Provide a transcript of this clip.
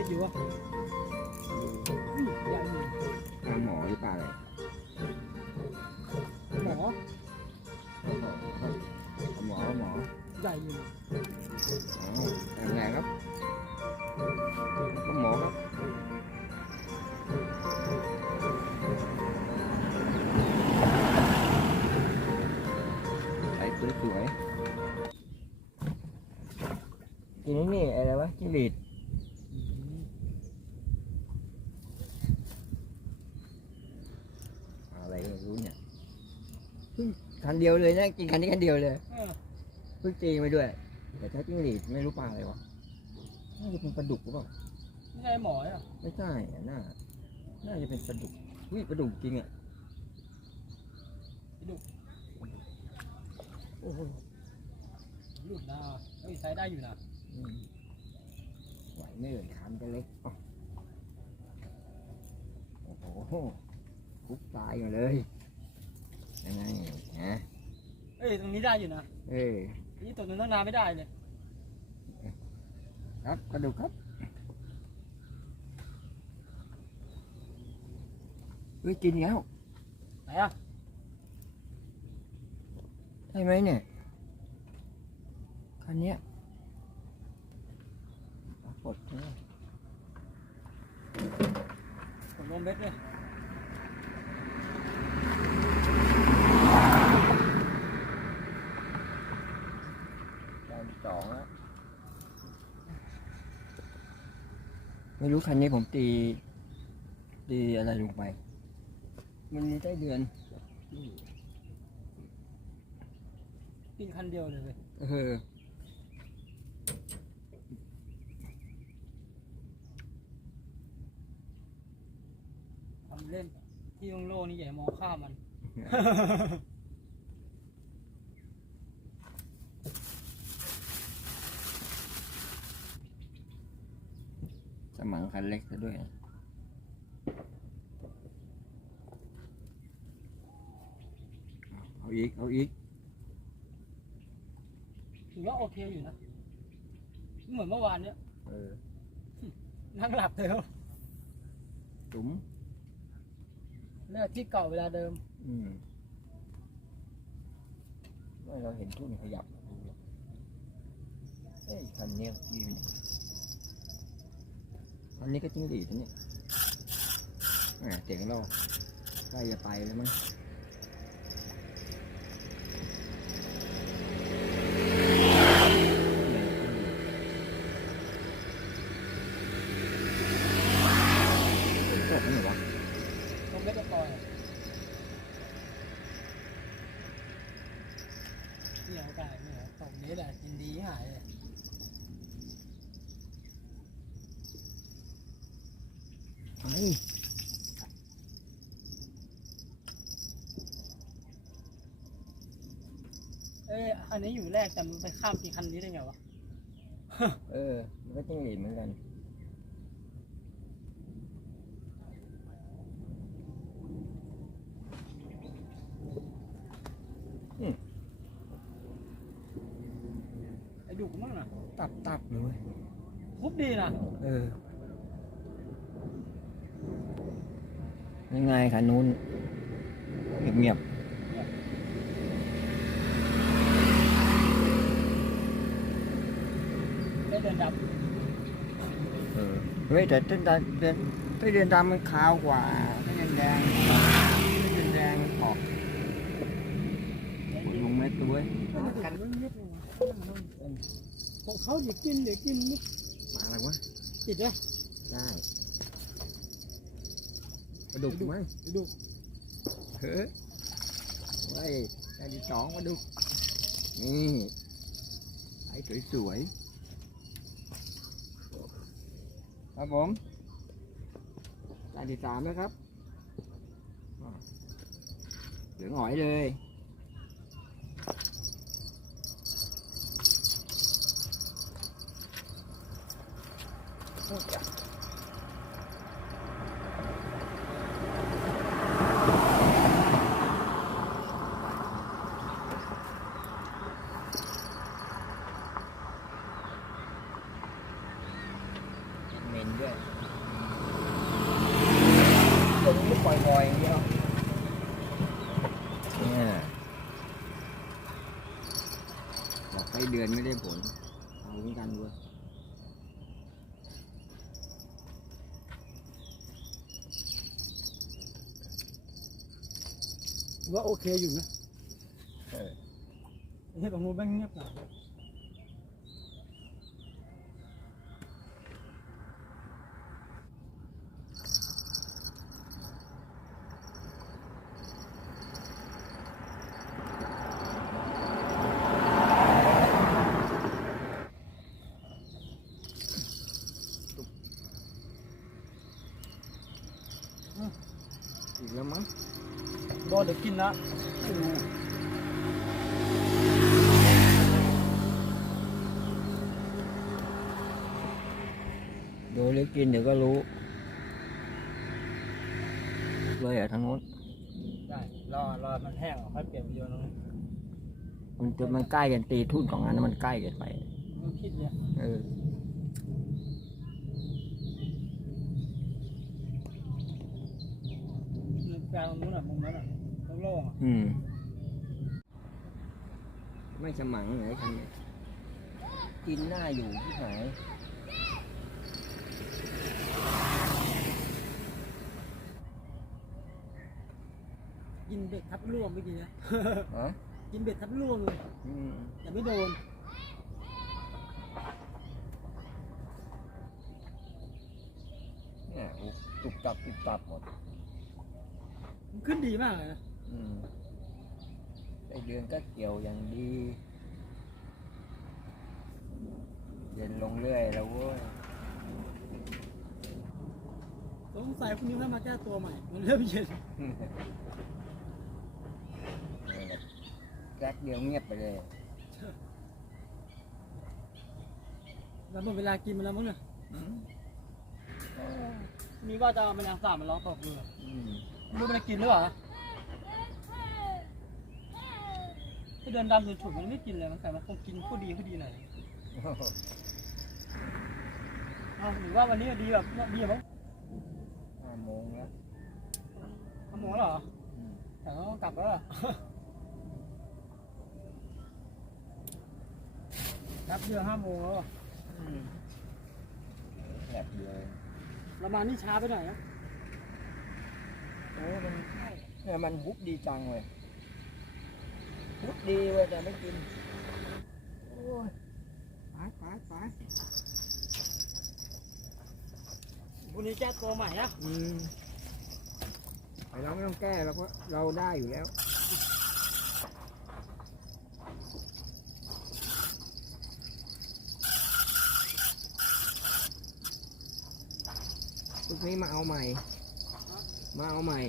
ติดอยู่วะอุ้ยใหญ่อยู่ปลาหมอหรือปลาอะไรหมอหมอหมอใหญ่อยู่อ๋อแรงครับก็หมอครับใส่สวยสวยๆกินนี่อะไรวะจิ้งหรีดอะไรไม่รู้เนี่ยเพิ่งคัน เดียวเลยนะกินคันนี้คันเดียวเลยเออเพิ่งตีไปด้วยแต่ถ้าจิ้งหรีดไม่รู้ปลาอะไรวะน่าจะเป็นปลาดุกหรือเปล่าไม่ใช่หมออะไม่ใช่อะน่าน่าจะเป็นปลาดุกอุ้ยปลาดุกจริงอะโอ้โหหลุดนะเอ้ยใช้ได้อยู่นะอืมไหวไม่เอ่ยคำจะเล็กอ้าวโอ้โหคุกตายมาเลยยังไงฮะ เอ้ยตรงนี้ได้อยู่นะเออนี่ตัวนึงตั้งนานไม่ได้เลยครับปลาดุกครับเฮ้ยกินแล้วไหนอะใช่ไหมเนี่ยคันเนี้ยปรากฏใช่ไหมผมลงเม็ดเลย ได้สองแล้ว ไม่รู้คันนี้ผมตี ตีอะไรลงไป มันมีใต้เดือนกินคันเดียวเลยเว้ยเออทำเล่นที่โล่งๆนี่อย่ามองข้ามมัน มังคันเล็กซะด้วยนะเอาอีก เอาอีกถือว่าโอเคอยู่นะ เหมือนเมื่อวานเนี้ยเออนั่งหลับเลยครับจุ๋มเลือกที่เก่าเวลาเดิม อืมไม่เราเห็นทุ่นขยับเอ้ยคันเนี้ยยืน อันนี้ก็จิ้งหรีดนี่แหมเสียงเราใกล้จะไปแล้วมั้งตกนี่วะลงเม็ดก็ปล่อยเหนียวไก่เหนียวตรงนี้แหละกินดีหายเลย ไอ้เอ้ยอันนี้อยู่แรกแต่มันไปข้ามกินคันนี้ได้ไงวะ เออ มันก็จิ้งหรีดเหมือนกัน ไอ้ดุกมั่งนะตับตับเลยเว้ยคุบดีนะ เออ ยังไงคันนู้นเงียบได้เดินดับๆเออเฮ้ยแต่เต้นดาเดินเต้นเดินดำมันขาวกว่าเต้นเดินแดงเต้นเดินแดงออกลงเม็ดด้วยกันเม็ดเลยวะของเขาเดี๋ยวกินเดี๋ยวกินนี่มาอะไรวะติดเลยได้ กระดูกมั้งไอ้ดุกเฮ้ยไว้ได้ที่สองมาดูนี่ไอ้สวยๆครับผมจานที่สามนะครับอ่าเหลืองหอยเลย ด้วยตรงนี้ปล่อยๆอยอย่างเดียวเนี่ยบอกไห้เดือนไม่ได้ผลเอาเหมือนกันด้วยว่าโอเคอยู่นะเออ ไอ้เหี้ยตรงนู้นแม่งเงียบเหงา กแล้วมั้งบอเดี๋ยวกินนะไม่รู้ดูหรือกินเดี๋ยวก็รู้ เลยอะทางโน้นได้รอรอมันแห้งค่อยเปลี่ยนไปโยนตรงนี้มันจะมันใกล้กันตีทุ่นของอันนั้นมันใกล้กันไปมันคิดเนี่ยเออ มันแปลงตรงนู้นอะมุมนั้นอะโล่งๆอะอืม ไม่สมังไหนคันนี้กินหน้าอยู่ที่ไหนกินเบ็ดทับล่วงไม่กินนะ ฮะกินเบ็ดทับล่วงเลยอืมแต่ไม่โดนเนี่ยตุบตับตุบตับหมด ขึ้นดีมากเลยนะอืมไอเดือนก็เกี่ยวอย่างดี เย็นลงเรื่อยแล้วเว้ยสงสัยคุณนิ้วน่ามาแก้ตัวใหม่ มันเริ่มเย็นแก๊กเดียวเงียบไปเลยแล้วหมดเวลากินมันแล้วมั้งเนี่ยอืมมีว่าจะเอาแมลงสาบมาล้อตกเรือ อืมไม่ รู้มันจะกินหรือเปล่าถ้าเดินดำสุดฉุดมันไม่กินเลยมันใส่มันคงกินผู้ดีผู้ดีหน่อยเอาหรือว่าวันนี้ดีแบบดีมั้งห้าโมงแล้วทำหมอเหรออืมแต่ก็ต้องกลับแล้วเหรอครับเรือห้าโมงแล้วอะอืมแหลบเลยเรามานี่ช้าไปหน่อยนะโอ้มันเนี่ยมันฮุบดีจังเลยฮุบดีเว้ยแต่ไม่กิน โอ้ยไปไปไปพรุ่งนี้แก้ตัวใหม่อะอืมไอเราไม่ต้องแก้เราเพราะเราได้อยู่แล้วพวกนี้มาเอาใหม่ มาเอาใหม่